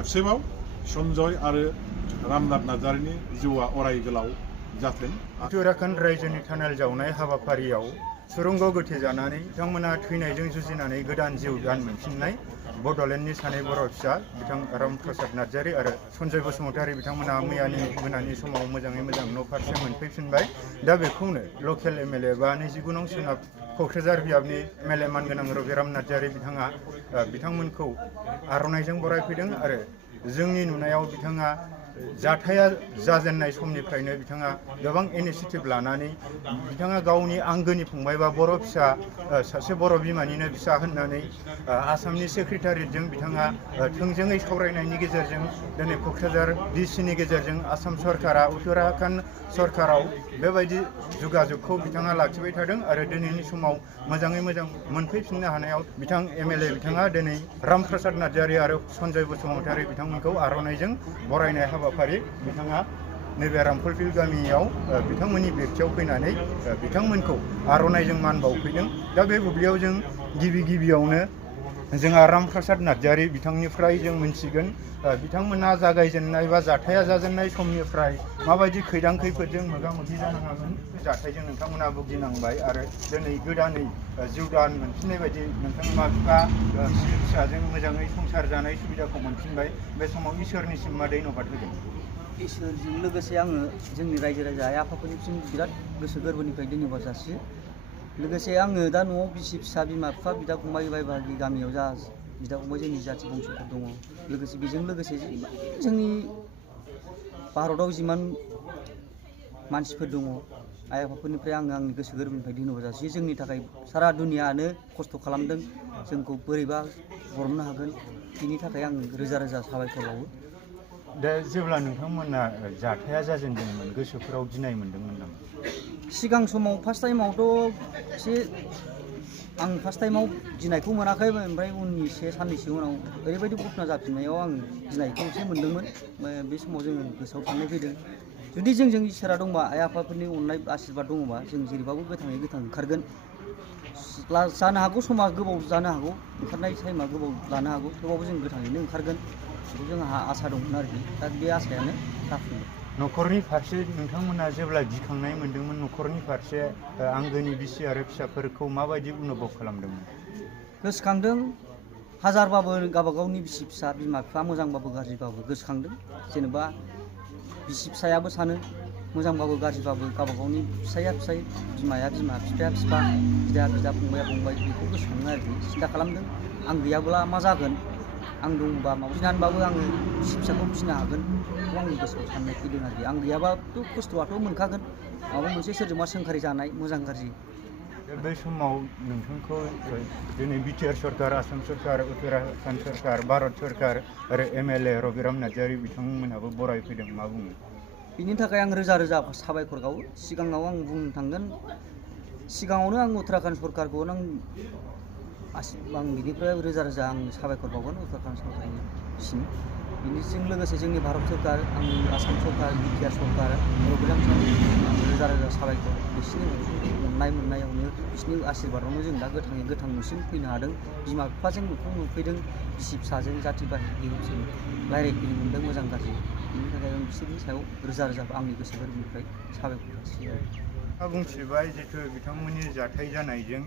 खेबसेबाव सन्जय आरो रामनाथ नार्जारीनि जिउआ अराय गोलाव जाथों। उत्तराखन्ड रायजोनि टानेल जावनाय हाबाफारियाव सुरुंग गोथे जानानै बिथांमोना थैनायजों जुजिनानै गोदान जिउ दान मोनफिननाय बड'लेण्डनि सानै बर' फिसा बिथां राम प्रसाद नार्जारी आरो सन्जय बसुमतारी बिथांमोना मैयानि मोनानि समाव मोजाङै मोजां न' फारसे मोनफैफिनबाय। दा बेखौनो लकेल MLA बा 29 नं सोनाब क'क्राझार बियाबनि MLA मानगोनां रबिराम नार्जारी बिथाङा बिथांमोनखौ आर'नाइजों बरायफैदों आरो जोंनि नुनायाव बिथाङा जाथाया जाजेननाय समनिफ्रायनो बिथाङा गोबां इनिशिएटिभ लानानै बिथाङा गावनि आंगोनि फंबाय बा बर' फिसा सासे बर' बिमानिनो फिसा होननानै आसामनि सेक्रेटारियेटजों बिथाङा थोंजोङै सावरायनायनि गेजेरजों दिनै क'क्राझार DCनि गेजेरजों आसाम सरकारा उत्तराखन्ड सरकाराव बेबायदि जगाजगखौ बिथाङा लाखिबाय थादों आरो दिनैनि समाव मोजाङै मोजां मोनफैफिननो हानायाव बिथां MLA बिथाङा दिनै राम प्रसाद नार्जारी आरो सन्जय बसुमतारी बिथांमोनखौ आर'नाइजों बरायनाय हाबाफारि बिथाङा नैबे रामफलफिल गामियाव बिथांमोननि बेक्तियाव फैनानै बिथांमोनखौ आर'नाइजों मान बावफैदों। दा बे बुब्लियाव जों गिबियावनो जोंहा राम प्रसाद नार्जारी बिथांनिफ्राय जों मोनथिगोन बिथांमोना जागायजेननाय बा जाथाया जाजेननाय समनिफ्राय माबायदि खैदां खैफोदजों मोगा मोगि जानाङामोन जाथायजों नोंथांमोना भुगिनांबाय आरो दिनै गोदानै जिउ दान मोनफिननाय बायदि नोंथां बिमा बिफा फिसाजों मोजाङै संसार जानाय सुबिदाखौ मोनफिनबाय। बे समाव इसोरनिसिम मा धन्यबाद होगोन? इसोरजों लोगोसे आङो जोंनि रायजो राजा आइ आफाफोरनिसिम बिराद गोसो गोरबोनिफ्राय धन्यबाद जासियो। लोगोसे आङो दा न'आव बिसि फिसा बिमा बिफा बिदा फंबाय बाय बाहागि गामियाव जा बिदा फंबाय जोंनि जाथि बंस'फोर दङ। लोगोसे बेजों लोगोसे जोंनि भारताव जिमान मानसिफोर दङ आइ आफाफोरनिफ्राय आङो आंनि गोसो गोरबोनिफ्राय धन्यबाद जासियो। जोंनि थाखाय सारा दुनियानो खस्थ' खालामदों, जोंखौ बोरैबा बरननो हागोन बिनि थाखाय आं रोजा रोजा साबायखर बावो। दा जेब्ला नोंथांमोना जाथाया जाजेनदोंमोन गोसोफोराव गिनाय मोनदोंमोन नामा? सिगां समाव फार्स्ट टाइमावथ' एसे आं फार्स्ट टाइमाव गिनायखौ मोनाखै, ओमफ्राय उननि साननैसो उनाव ओरैबायदि घटना जाफिननायाव आं गिनायखौ एसे मोनदोंमोन। बे समाव जोङो गोसोआव साननाय फैदों जुदि जोंजों इसोरा दंबा आइ आफाफोरनि अननाय आशीर्बाद दङबा जों जेरैबाबो गोथाङै गोथां ओंखारगोन। जानो हागौ समा गोबाव जानो हागौ, ओंखारनाय टाइमा गोबाव लानो हागौ, थेवबाबो जों गोथाङैनो ओंखारगोन बेखौ जोंहा आसा दंमोन आरोखि। दा बे आसायानो जाफुंबाय। न'खरनि फारसे नोंथांमोना जेब्ला गिखांनाय मोनदोंमोन न'खरनि फारसे आंगोनि बिसि आरो फिसाफोरखौ माबायदि अनुभब खालामदोंमोन? गोसोखांदों, हाजारबाबो गावबागावनि बिसि फिसा बिमा बिफा मोजांबाबो गाज्रिबाबो गोसोखांदों। जेनेबा बिसि फिसायाबो सानो मोजांबाबो गाज्रिबाबो गावबागावनि फिसाया फिसाय, बिमाया बिमा, बिफाया बिफा, बिदा फंबाया फंबाय बेखौ गोसोखाङो आरोखि। सिन्था खालामदों आं गैयाब्ला मा जागोन, आं दंबा माबा फिनानैबाबो आङो बिसि फिसाखौ फिसिनो हागोन बेखौ आंनि गोसोआव साननाय फैदों आरोखि। आं गैयाबाथ' खस्थ'आथ' मोनखागोन, माबा मोनसे सोरजोंबा सोंखारि जानाय मोजां गाज्रि। बे समाव नोंथांखौ दिनै BTR सरकार, आसाम सरकार, उत्तराखन्ड सरकार, भारत सरकार आरो MLA रबिराम नार्जारी बिथांमोनहाबो बरायफैदों, मा बुङो? बिनि थाखाय आं रोजा रोजा साबायखर गावो। सिगाङाव आं बुंनो थांगोन, सिगाङावनो आं उत्तराखन्ड सरकारखौ आं बिनिफ्राय रोजा रोजा आं साबायखर बावगोन उत्तराखन्ड सरकारनिसिम। बिनिजों लोगोसे जोंनि भारत सरकार, आंनि आसाम सरकार, BTR सरकार, रबिराम रोजा रोजा साबायखर। बिसोरनि अननाय मोननायावनो बिसोरनि आशीर्बादावनो जों दा गोथाङै गोथां न'सिम फैनो हादों। बिमा बिफाजों मोखां नुफैदों, बिसि फिसाजों जाथि बाहागिजों रायज्लायफैनो मोनदों मोजां गाज्रि। बिनि थाखाय आं बिसोरनि सायाव रोजा रोजा आंनि गोसो गोरबोनिफ्राय साबायखर जासियो। बुंथिबाय जिथु बिथांमोननि जाथाय जानायजों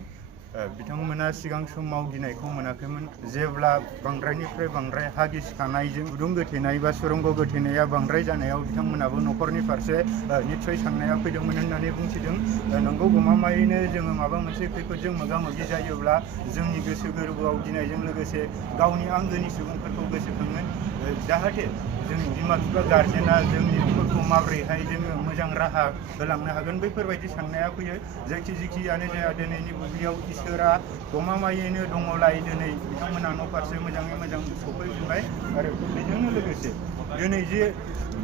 बिथांमोना सिगां समाव गिनायखौ मोनाखैमोन। जेब्ला बांद्रायनिफ्राय बांद्राय हा गिसिखानायजों गुदुं गोथेनाय बा सुरंग गोथेनाया बांद्राय जानायाव बिथांमोनाबो न'खरनि फारसे निस्सय साननाया फैदोंमोन होननानै बुंथिदों। नंगौ, गमामायैनो जोङो माबा मोनसे खैफोदजों मोगा मोगि जायोब्ला जोंनि गोसो गोरबोआव गिनायजों लोगोसे गावनि आंगोनि सुबुंफोरखौ गोसोखाङो, जाहाथे जोंनि बिमा बिफा गारजेना जोंनि न'खरखौ माबोरैहाय जोङो मोजां राहा होलांनो हागोन बैफोरबायदि साननाया फैयो। जेखियानो जाया दिनैनि बुब्लियाव इसोरा गमामायैनो दङलाय दिनै बिथांमोना न' फारसे मोजाङै मोजां सफैफिनबाय आरो बेजोंनो लोगोसे दिनै जे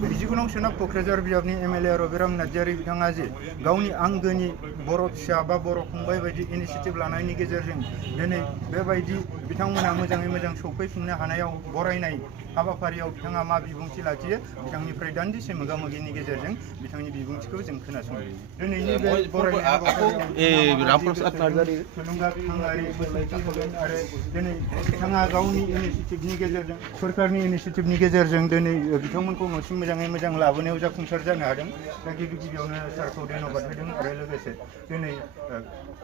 29 नं सोनाब क'क्राझार बियाबनि MLA रबिराम नार्जारी बिथाङा जे गावनि आंगोनि बर' फिसा बा बर' फंबाय बायदि इनिशिएटिभ लानायनि गेजेरजों दिनै बेबायदि बिथांमोना मोजाङै मोजां सौफैफिननो हानायाव बरायनाय हाबाफारियाव बिथाङा मा बिबुंथि लाखियो बिथांनिफ्राय दान्दिसे मोगा-मोगिनि गेजेरजों बिथांनि बिबुंथिखौ जों खोनासंयो। दिनैनि बे बरायनाय हाबाफारियाव थुलुंगाखांआरि बोसोनथि होगोन आरो दिनै बिथाङा गावनि इनिसिएटिभनि गेजेरजों सरकारनि इनिसिएटिभनि गेजेरजों दिनै बिथांमोनखौ न'सिम मोजाङै मोजां लाबोनायाव जाफुंसार जानो हादों। दा गिबियावनो सारखौ धन्यबाद होदों आरो लोगोसे दिनै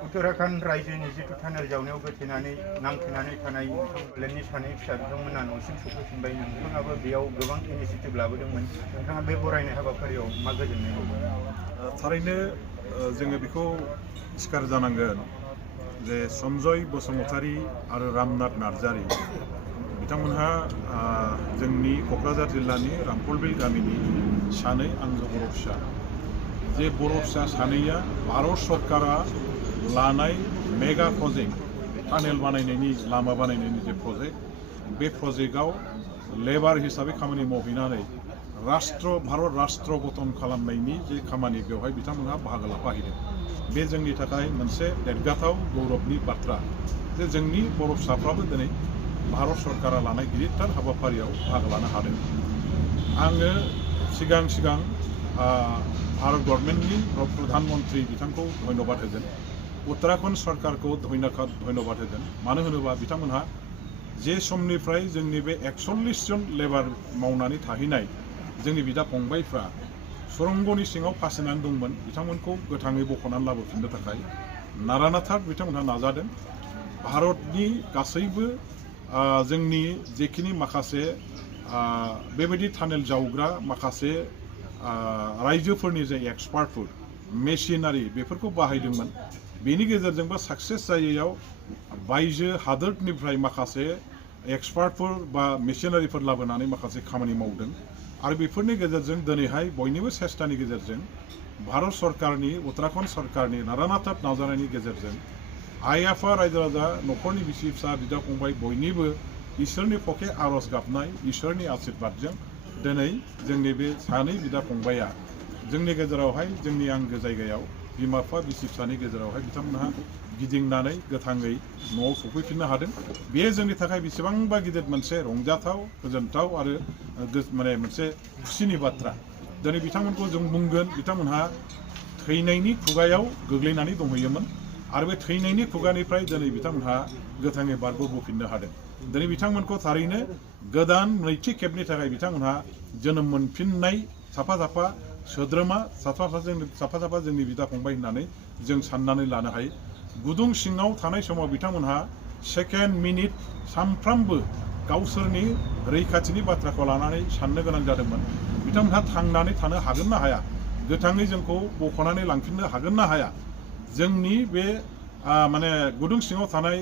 उत्तराखण्ड रायजोनि जिथु टानेल जावनायाव गोथेनानै नांथेनानै थानाय बड'लेण्डनि सानै फिसा बिथांमोना न'सिम सफैफिनबाय। नोंथाङाबो बेयाव गोबां इनिसिएटिभ लाबोदोंमोन। नोंथाङा बे बरायनाय हाबाफारियाव मा गोजोननाय मोनदों? थारैनो जोङो बेखौ स्वीकार जानांगोन जे सन्जय बसुमतारी आरो रामनाथ नार्जारी बिथांमोनहा जोंनि क'क्राझार जिल्लानि रामफलबिल गामिनि सानै आंगो बर' फिसा। जे बर' फिसा सानैया भारत सरकारा लानाय मेगा प्रजेक्ट टानेल बानायनायनि लामा बानायनायनि जे प्रजेक्ट बे प्रजेक्टआव लेबार हिसाबै खामानि मावहैनानै भारत राष्ट्र गठन खालामनायनि जे खामानि बेवहाय बिथांमोनहा बाहागो लाफाहैदों। बे जोंनि थाखाय मोनसे देरगाथाव गौरबनि बाथ्रा जे जोंनि बर' फिसाफ्राबो दिनै भारत सरकारा लानाय गिदिरथार हाबाफारियाव बाहागो लानो हादों। आङो सिगां भारत गभर्नमेन्टनि प्रधान मन्त्रि बिथांखौ धन्यबाद होगोन। उत्तराखण्ड सरकारखौ धन्यबाद होगोन। मानो होनोबा बिथांमोनहा जे समनिफ्राय जोंनि बे 41 जन लेबार मावनानै थाहैनाय जोंनि बिदा फंबायफ्रा सुरंगनि सिङाव फासिनानै दंमोन बिथांमोनखौ गोथाङै बख'नानै लाबोफिननो थाखाय नारानाथा बिथांमोनहा नाजादों। भारतनि गासैबो जोंनि जेखिनि माखासे बेबायदि टानेल जावग्रा माखासे रायजोफोरनि जे एक्सपार्टफोर मेसिनारि बेफोरखौ बाहायदोंमोन। बेनि गेजेरजोंबो साक्सेस जायैयाव बायजो हादोरनिफ्राय माखासे एक्सपार्टफोर बा मेसिनारिफोर लाबोनानै माखासे खामानि मावदों आरो बेफोरनि गेजेरजों दिनैहाय बयनिबो सेस्टानि गेजेरजों भारत सरकारनि उत्तराखण्ड सरकारनि नारानाथा नाजानायनि गेजेरजों आइ आफा रायजो राजा न'खरनि बिसि फिसा बिदा फंबाय बयनिबो इसोरनि पखे आर'ज गाबनाय इसोरनि आशीर्बादजों दिनै जोंनि बे सानै बिदा फंबाया जोंनि गेजेरावहाय जोंनि आंगो जायगायाव बिमा बिफा बिसि फिसानि गेजेरावहाय बिथांमोनहा गिदिंनानै गोथाङै न'आव सफैफिननो हादों। बेयो जोंनि थाखाय बेसेबांबा गिदिर मोनसे रंजाथाव गोजोनथाव आरो माने मोनसे खुसिनि बाथ्रा। दिनै बिथांमोनखौ जों बुंगोन बिथांमोनहा थैनायनि खुगायाव गोग्लैनानै दंहैयोमोन आरो बे थैनायनि खुगानिफ्राय दिनै बिथांमोनहा गोथाङै बारग'बोफिननो हादों। दिनै बिथांमोनखौ थारैनो गोदान नैथि खेबनि थाखाय बिथांमोनहा जोनोम मोनफिननाय साफा साफा सोद्रोमा साफा जोंनि बिदा फंबाय होननानै जों साननानै लानो हायो। गुदुं सिङाव थानाय समाव बिथांमोनहा सेकेन्ड मिनिट सानफ्रामबो गावसोरनि रैखाथिनि बाथ्राखौ लानानै साननो गोनां जादोंमोन। बिथांमोनहा थांनानै थानो हागोन ना हाया, गोथाङै जोंखौ बख'नानै लांफिननो हागोन ना हाया, जोंनि बे माने गुदुं सिङाव थानाय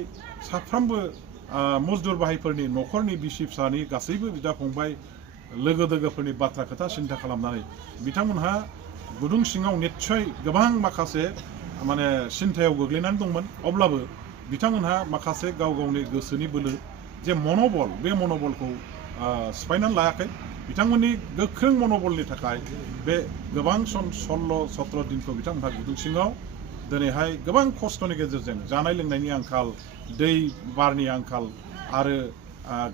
साफ्रोमबो मजदुर बाहायफोरनि न'खरनि बिसि फिसानि गासैबो बिदा फंबाय लोगो दोगोफोरनि बाथ्रा खोथा सिन्था खालामनानै बिथांमोनहा गुदुं सिङाव निस्सय गोबां माखासे माने सिन्थायाव गोग्लैनानै दंमोन। अब्लाबो बिथांमोनहा माखासे गाव गावनि गोसोनि बोलो जे मन'बल बे मन'बलखौ सिफायनानै लायाखै। बिथांमोननि गोख्रों मन'बलनि थाखाय बे गोबां सम 16-17 दिनखौ बिथांमोनहा गुदुं सिङाव दिनैहाय गोबां खस्थ'नि गेजेरजों जानाय लोंनायनि आंखाल, दै बारनि आंखाल आरो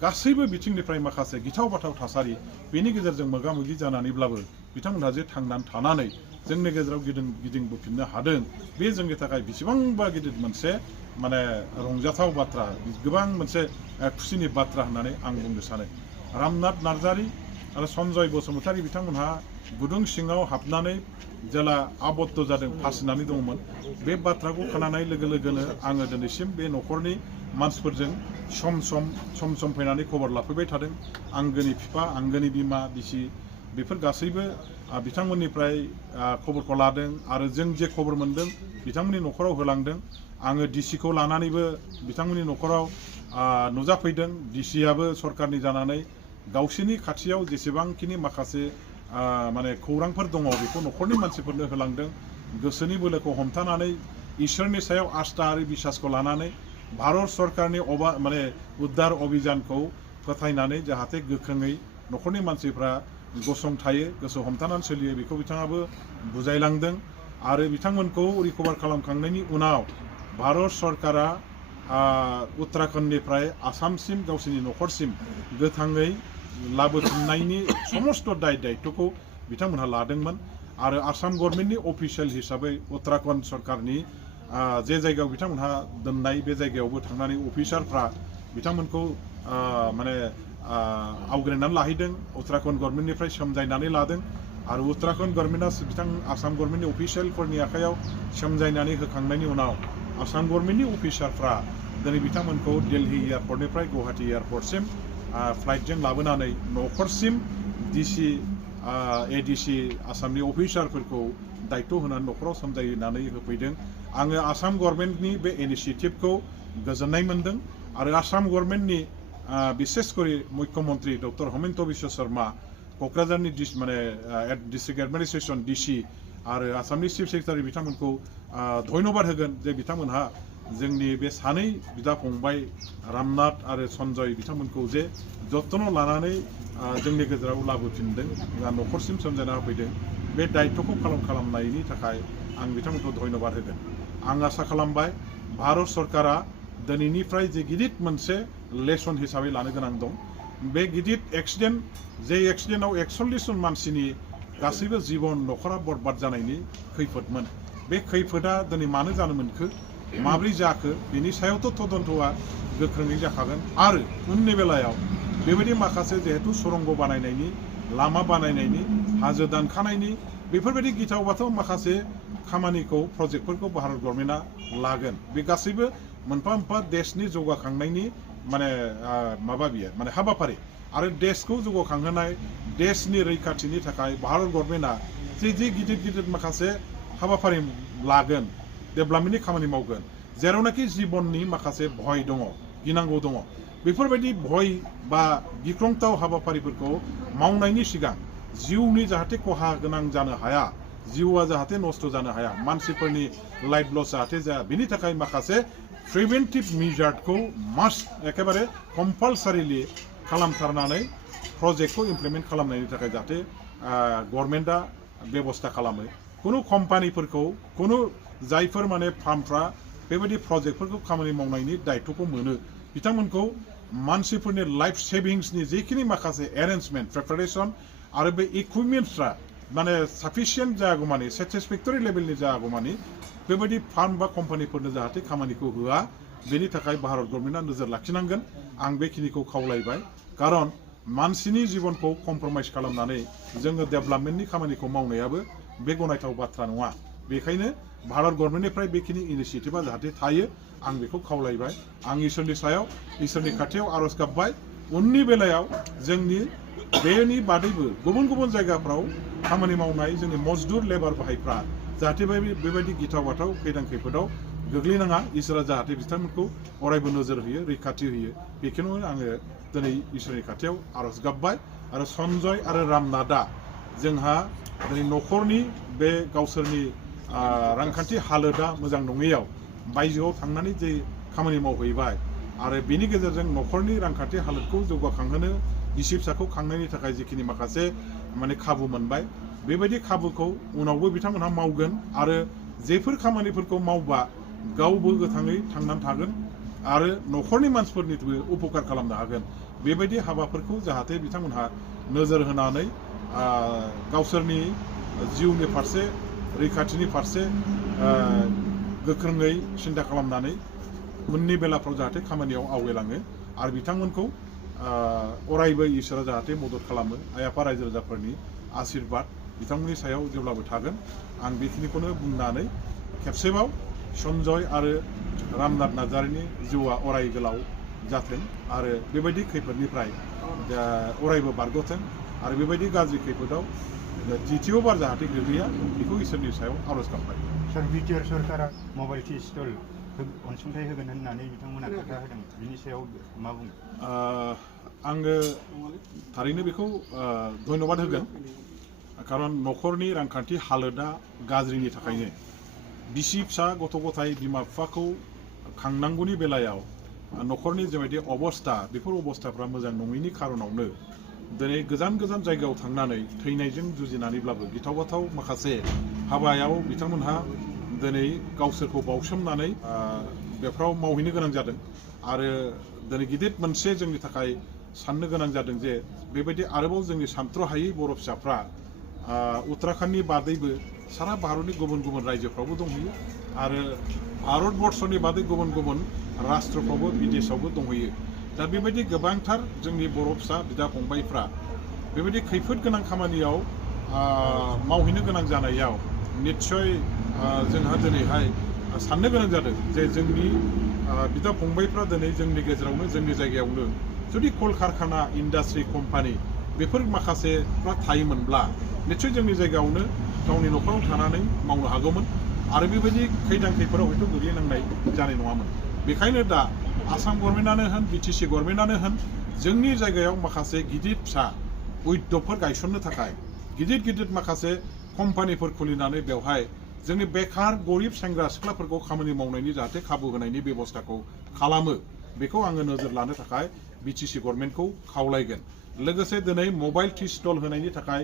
गासैबो बिथिंनिफ्राय माखासे गिथाव बाथाव थासारि बेनि गेजेरजों मोगा मोगि जानानैब्लाबो बिथांमोनहा जे थांनानै थानानै जोंनि गेजेराव गिदिंबोफिननो हादों बे जोंनि थाखाय बेसेबांबा गिदिर मोनसे माने रंजाथाव बाथ्रा, गोबां मोनसे खुसिनि बाथ्रा होननानै आं बुंनो सानो। रामनाथ नार्जारी आरो सन्जय बसुमतारी बिथांमोनहा गुदुं सिङाव हाबनानै जेला आबद्ध जादों फासिनानै दंमोन बे बाथ्राखौ खोनानाय लोगो लोगोनो आङो दिनैसिम बे न'खरनि मानसिफोरजों सम सम फैनानै खबर लाफैबाय थादों। आंगोनि बिफा आंगोनि बिमा बिसि बेफोर गासैबो बिथांमोननिफ्राय खबरखौ लादों आरो जों जे खबर मोनदों बिथांमोननि न'खराव होलांदों। आङो डिसिखौ लानानैबो बिथांमोननि न'खराव नुजाफैदों। डिसियाबो सरकारनि जानानै गावसोरनि खाथियाव जेसेबांखिनि माखासे माने खौरांफोर दङ बेखौ न'खरनि मानसिफोरनो होलांदों। गोसोनि बोलोखौ हमथानानै इसोरनि सायाव आस्था आरो बिसासखौ लानानै भारत सरकारनि माने उद्धार अभियानखौ फोथायनानै जाहाथे गोख्रोङै न'खरनि मानसिफ्रा गसंथायो, गोसो हमथानानै सोलियो बेखौ बिथाङाबो बुजायलांदों। आरो बिथांमोनखौ रिकभार खालामखांनायनि उनाव भारत सरकारा उत्तराखंडनिफ्राय आसामसिम गावसोरनि न'खरसिम गोथाङै लाबोफिननायनि समस्त दायित्वखौ बिथांमोनहा लादोंमोन आरो आसाम गभर्नमेन्टनि अफिसियेल हिसाबै उत्तराखंड सरकारनि जे जायगायाव बिथांमोनहा दोननाय बे जायगायावबो थांनानै अफिसारफ्रा बिथांमोनखौ माने आवग्रिनानै लाहैदों उत्तराखंड गभर्नमेन्टनिफ्राय सोमजायनानै लादों आरो उत्तराखंड गभर्नमेन्टआ बिथां आसाम गभर्नमेन्टनि अफिसियेलफोरनि आखायाव सोमजायनानै होखांनायनि उनाव आसाम गभर्नमेन्टनि अफिसारफ्रा दिनै बिथांमोनखौ दिल्ली एयारपर्टनिफ्राय गुवाहाटी एयारपर्टसिम फ्लाइटजों लाबोनानै न'खरसिम डिसि एडिसि आसामनि अफिसारफोरखौ दायित्व होनानै न'खराव सोमजायनानै होफैदों आङो आसाम गभर्नमेन्टनि बे इनिशिएटिभखौ गोजोननाय मोनदों आरो आसाम गभर्नमेन्टनि बिसेसकरि मुख्यमन्त्रि डक्टर हेमन्त बिश्व शर्मा क'क्राझारनि माने डिस्ट्रिक्ट एडमिनिस्ट्रेसन डिसि आरो आसामनि चिफ सेक्रेटारि बिथांमोनखौ धन्यबाद होगोन जे बिथांमोनहा जोंनि बे सानै बिदा फंबाय रामनाथ आरो सन्जय बिथांमोनखौ जे जत्न लानानै जोंनि गेजेराव लाबोफिनदों न'खरसिम सोमजाना होफैदों बे दायित्वखौ खालामनायनि थाखाय आं बिथांमोनखौ धन्यबाद होगोन आं आसा खालामबाय भारत सरकारा दिनैनिफ्राय जे गिदिर मोनसे लेसन हिसाबै लानो गोनां दं बे गिदिर एक्सिडेन्ट जे एक्सिडेन्टआव 41 जन मानसिनि गासैबो जिबन न'खरा बरबाद जानायनि खैफोदमोन बे खैफोदा दिनै मानो जानो मोनखो माब्रै जाखो बेनि सायावथ' तदन्तआ गोख्रोङै जाखागोन आरो उननि बेलायाव बेबायदि माखासे जिहेतु सुरंग बानायनायनि लामा बानायनायनि हाजो दानखानायनि बेफोरबायदि गिथाव बाथाव माखासे खामानिखौ प्रजेक्टफोरखौ भारत गभर्नमेन्टआ लागोन बे गासैबो मोनफा मोनफा देशनि जौगाखांनायनि माने माबा बियो माने हाबाफारि आरो देशखौ जौगाखांहोनाय देशनि रैखाथिनि थाखाय भारत गभर्नमेन्टआ जे गिदिर माखासे हाबाफारि लागोन डेभेलपमेन्टनि खामानि मावगोन जेरावनाखि जिबननि माखासे भय दङ गिनांगौ दङ बेफोरबायदि भय बा गिख्रंथाव हाबाफारिफोरखौ मावनायनि सिगां जिउनि जाहाथे खहा गोनां जानो हाया जिउआ जाहाथे नष्ट जानो हाया मानसिफोरनि लाइफ लस जाहाथे जाया बेनि थाखाय माखासे प्रिभेन्टिभ मेजार्सखौ मास्ट एकेबारे कम्पालसारिलि खालामथारनानै प्रजेक्टखौ इमप्लिमेन्ट खालामनायनि थाखाय जाहाथे गभर्नमेन्टआ बेबस्था खालामो कुनु कम्पानिफोरखौ कुनु जायफोर माने फार्मफ्रा बेबायदि प्रजेक्टफोरखौ खामानि मावनायनि दायित्वखौ मोनो बिथांमोनखौ मानसिफोरनि लाइफ सेभिंसनि जेखिनि माखासे एरेन्जमेन्ट प्रिपारेसन आरो बे इकुइपमेन्ट्सफ्रा माने साफिसियेन्ट जायागौमानि सेटिसफेक्टरि लेभेलनि जायागौमानि बेबायदि फार्म बा कम्पानिफोरनो जाहाथे खामानिखौ होआ बेनि थाखाय भारत गभर्नमेन्टआ नोजोर लाखिनांगोन आं बेखिनिखौ खावलायबाय कारन मानसिनि जिबनखौ कमप्रमाइज खालामनानै जोङो डेभेलपमेन्टनि खामानिखौ मावनायाबो बे गनायथाव बाथ्रा नङा बेखायनो भारत गभर्नमेन्टनिफ्राय बेखिनि इनिशिएटिभा जाहाथे थायो आं बेखौ खावलायबाय आं इसोरनि खाथियाव आरज गाबबाय उननि बेलायाव जोंनि बेनि बादैबो गुबुन जायगाफ्राव खामानि मावनाय जोंनि मजदुर लेबार भाइफ्रा जाहाथे बेबायदि गिथाव बाथाव खैदां-खैफोदाव गोग्लैनाङा इसोरा जाहाथे बिथांमोनखौ अरायबो नोजोर होयो रैखाथि होयो बेखौनो आङो दिनै इसोरनि खाथियाव आरज गाबबाय आरो सन्जय आरो रामनाथआ जोंहा दिनै न'खरनि बे गावसोरनि रांखान्थि हालोदा मोजां नङैयाव बायजोआव थांनानै जे खामानि मावहैबाय आरो बेनि गेजेरजों न'खरनि रांखान्थि हालोदखौ जौगाखांहोनो बिसि फिसाखौ खांनायनि थाखाय जिखिनि माखासे माने खाबु मोनबाय बेबायदि खाबुखौ उनावबो बिथांमोनहा मावगोन आरो जेफोर खामानिफोरखौ मावबा गावबो गोथाङै थांनानै थागोन आरो न'खरनि मानसिफोरनिबो उपकार खालामनो हागोन बेबायदि हाबाफोरखौ जाहाथे बिथांमोनहा नोजोर होनानै गावसोरनि जिउनि फारसे रैखाथिनि फारसे गोख्रोङै सिन्था खालामनानै उननि बेलाफ्राव जाहाथे खामानियाव आवगायलाङो आरो बिथांमोनखौ अरायबो इसोरा जाहाथे मदद खालामो आइ आफा रायजो राजाफोरनि आशीर्बाद बिथांमोननि सायाव जेब्लाबो थागोन आं बेखिनिखौनो बुंनानै खेबसेबाव सन्जय आरो रामनाथ नार्जारीनि जिउआ अराय गोलाव जाथों आरो बेबायदि खैफोदनिफ्राय अरायबो बारग'थों आरो बेबायदि गाज्रि खैफोदाव द्वितीयबार जाहाथे गोग्लैया बेखौ इसोरनि सायाव आरज गाबबाय सार बिटिआर सरकारा मबाइल टि स्टल अनसुंथाइ होगोन होननानै बिथांमोना खोथा होदों बिनि सायाव मा बुङो आङो थारैनो बेखौ धन्यबाद होगोन कारन न'खरनि रांखान्थि हालोदा गाज्रिनि थाखायनो बिसि फिसा गथ' गथाय बिमा बिफाखौ खांनांगौनि बेलायाव न'खरनि जेबायदि अबस्था बेफोर अबस्थाफ्रा मोजां नङैनि खारनावनो दिनै गोजान जायगायाव थांनानै थैनायजों जुजिनानैब्लाबो गिथाव बाथाव माखासे हाबायाव बिथांमोनहा दिनै गावसोरखौ बावसोमनानै बेफोराव मावहैनो गोनां जादों आरो दिनै गिदिर मोनसे जोंनि थाखाय साननो गोनां जादों जे बेबायदि आरोबाव जोंनि सानथ्र'हायै बर' फिसाफ्रा उत्तराखन्डनि बादैबो सारा भारतनि गुबुन गुबुन रायजोफ्रावबो दंहैयो आरो भारतबर्षनि बादै गुबुन गुबुन राष्ट्रफ्रावबो बिदेशावबो दंहैयो दा बेबायदि गोबांथार जोंनि बर' फिसा बिदा फंबायफ्रा बेबायदि खैफोद गोनां खामानियाव मावहैनो गोनां जानायाव निस्सय जोंहा दिनैहाय साननो गोनां जादों जे जोंनि बिदा फंबायफ्रा दिनै जोंनि गेजेरावनो जोंनि जायगायावनो जुदि कलकारखाना इन्डास्ट्रि कम्पानि बेफोर माखासेफ्रा थायोमोनब्ला निस्सय जोंनि जायगायावनो गावनि न'खराव थानानै मावनो हागौमोन आरो बेबायदि खैदां खैफोराव हयथ' गोग्लैनांनाय जानाय नङामोन बेखायनो दा आसाम गभर्नमेन्टआनो होन बिटिसि गभर्नमेन्टआनो होन जोंनि जायगायाव माखासे गिदिर फिसा उद्यगफोर गायसननो थाखाय गिदिर गिदिर माखासे कम्पानिफोर खुलिनानै बेवहाय जोंनि बेकार गरिब सेंग्रा सिख्लाफोरखौ खामानि मावनायनि जाहाथे खाबु होनायनि बेबस्थाखौ खालामो बेखौ आङो नोजोर लानो थाखाय बिटिसि गभर्नमेन्टखौ खावलायगोन लोगोसे दिनै मबाइल टि स्टल होनायनि थाखाय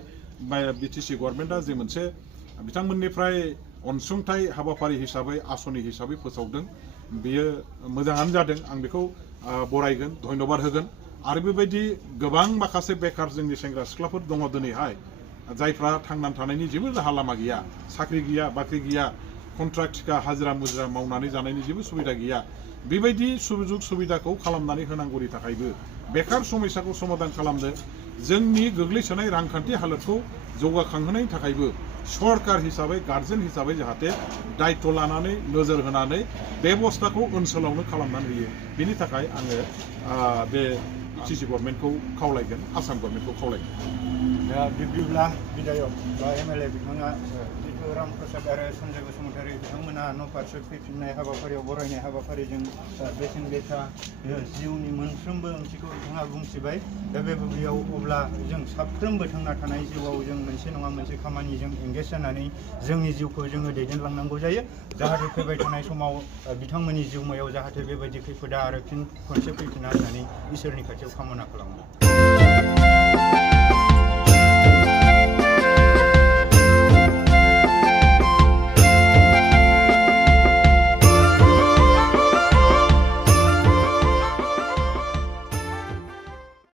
बिटिसि गभर्नमेन्टआ जे मोनसे बिथांमोननिफ्राय अनसुंथाइ हाबाफारि हिसाबै आसनि हिसाबै फोसावदों बेयो मोजाङानो जादों आं बेखौ बरायगोन धन्यबाद होगोन आरो बेबायदि गोबां माखासे बेकार जोंनि सेंग्रा सिख्लाफोर दङ दिनैहाय जायफ्रा थांनानै थानायनि जेबो राहा लामा गैया साख्रि गैया बाख्रि गैया कन्ट्राक्ट थिखा हाजिरा मुजिरा मावनानै जानायनि जेबो सुबिदा गैया बेबायदि सुजुग सुबिदाखौ खालामनानै होनांगौनि थाखायबो बेकार समस्याखौ समाधान खालामनो जोंनि गोग्लैसोनाय रांखान्थि हालोदखौ जौगाखांहोनायनि थाखायबो सरकार हिसाबै गार्जेन हिसाबै जाहाथे दायित्व लानानै नोजोर होनानै बेबस्थाखौ ओनसोलावनो खालामनानै होयो बेनि थाखाय आङो बे बिटिसि गभर्नमेन्टखौ खावलायगोन आसाम गभर्नमेन्टखौ खावलायगोन दा बिब्दिब्ला बिधायक बा MLA बिथाङा जितु रामप्रसाद आरो सन्जय बसुमतारी बिथांमोना न' फारसे फैफिननाय हाबाफारियाव बरायनाय हाबाफारिजों बेसेन गोसा जिउनि मोनफ्रोमबो ओंथिखौ बिथाङा बुंथिबाय दा बे बुब्लियाव अब्ला जों साफ्रोमबो थांना थानाय जिउआव जों मोनसे नङा मोनसे खामानिजों एंगेज जानानै जोंनि जिउखौ जोङो दैदेनलांनांगौ जायो जाहाथे फैबाय थानाय समाव बिथांमोननि जिउमायाव जाहाथे बेबायदि खैफोदा आरो फिन खनसे फैफिना होननानै इसोरनि खाथियाव कामना खालामो